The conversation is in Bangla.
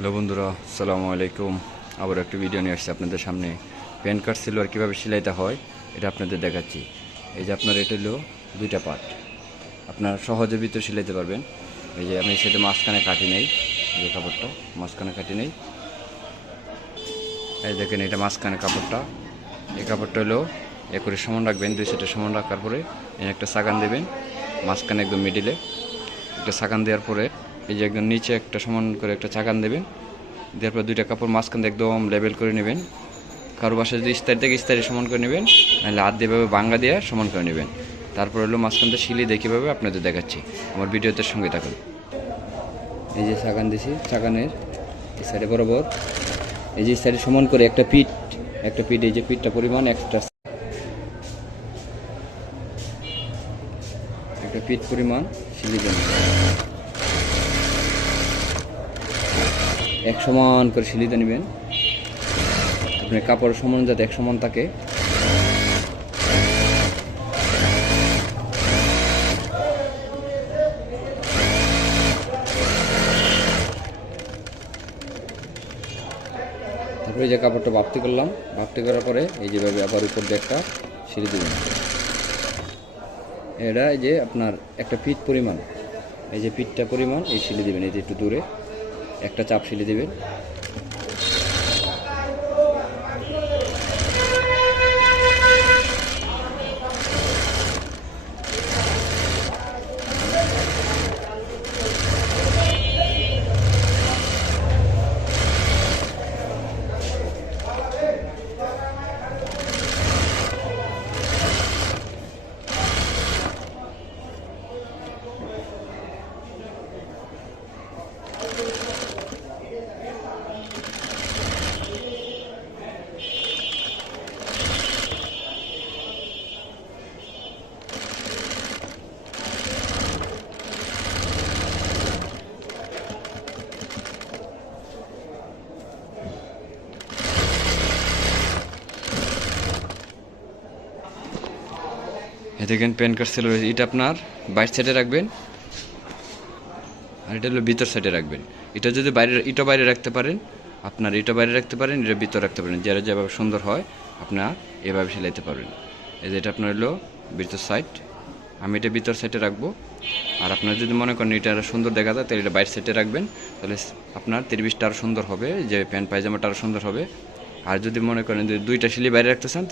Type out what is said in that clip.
হ্যালো বন্ধুরা, আসসালামু আলাইকুম। আবার একটা ভিডিও নিয়ে আসছি আপনাদের সামনে। প্যান্ট কাট সিলোয়ার কীভাবে সেলাইতে হয় এটা আপনাদের দেখাচ্ছি। এই যে আপনার এটা হলো দুইটা পার্ট, আপনার সহজে ভিতরে সেলাইতে পারবেন। এই যে আমি সেটা মাঝখানে কাটি নেই, এই যে কাপড়টা মাঝখানে কাটি নেই। এই দেখেন এটা মাঝখানে কাপড়টা, এই কাপড়টা হলো এ করে সমান রাখবেন, দুই সাইডে সমান রাখার পরে একটা সাগান দেবেন মাঝখানে একদম মিডিলে। একটা সাগান দেওয়ার পরে এই যে একদম নিচে একটা সমান করে একটা চাকান দেবেন। দেওয়ার পর দুইটা কাপড় মাঝখান দিয়ে একদম লেবেল করে নেবেন। কারো বাসায় যদি ইস্তারি থেকে ইস্তারি সমান করে নেবেন, নাহলে হাত দিয়ে বাঙ্গা দিয়ে সমান করে নেবেন। তারপর হলো মাঝখান দিয়ে শিলি দিয়ে কীভাবে আপনাদের দেখাচ্ছি, আমার ভিডিওতে সঙ্গে থাকুন। এই যে চাকান দিছি, চাকানের এই সাইডে বরাবর এই যে সাইডে সমান করে একটা পিঠ, এই যে পিঠটা পরিমাণ একটা পিঠ পরিমাণ শিলি দেন, এক সমান করে শিলিতে নেবেন। আপনার কাপড়ের সমান যাতে এক সমান থাকে। তারপরে এই যে কাপড়টা বাপ্তি করলাম, বাপ্তি করার পরে এই যেভাবে আবার উপর দিয়ে একটা সিঁড়ি দেবেন। এটা এই যে আপনার একটা পিঠ পরিমাণ, এই যে পিঠটা পরিমাণ এই সিলি দেবেন। এই যে একটু দূরে একটা চাপ সিলি দেবেন। এ দেখেন প্যান কার্ড ছিল, এটা আপনার বাইরের সাইডে রাখবেন আর এটা হলো ভিতর সাইডে রাখবেন। এটা যদি বাইরে রাখতে পারেন, আপনার এটা বাইরে রাখতে পারেন, এটা ভিতর রাখতে পারেন। যারা যেভাবে সুন্দর হয় আপনার এভাবে সেলাইতে পারবেন। এই যে এটা আপনার হলো ভিতর সাইড, আমি এটা ভিতর সাইডে রাখবো। আর আপনার যদি মনে করেন এটা আরও সুন্দর দেখা যায়, তাহলে এটা বাইরের সাইডে রাখবেন। তাহলে আপনার 30-20টা আরও সুন্দর হবে, যে প্যান্ট পায়জামাটা আরও সুন্দর হবে। আর যদি মনে করেন যে দুইটা সিলি বাইরে রাখতে চান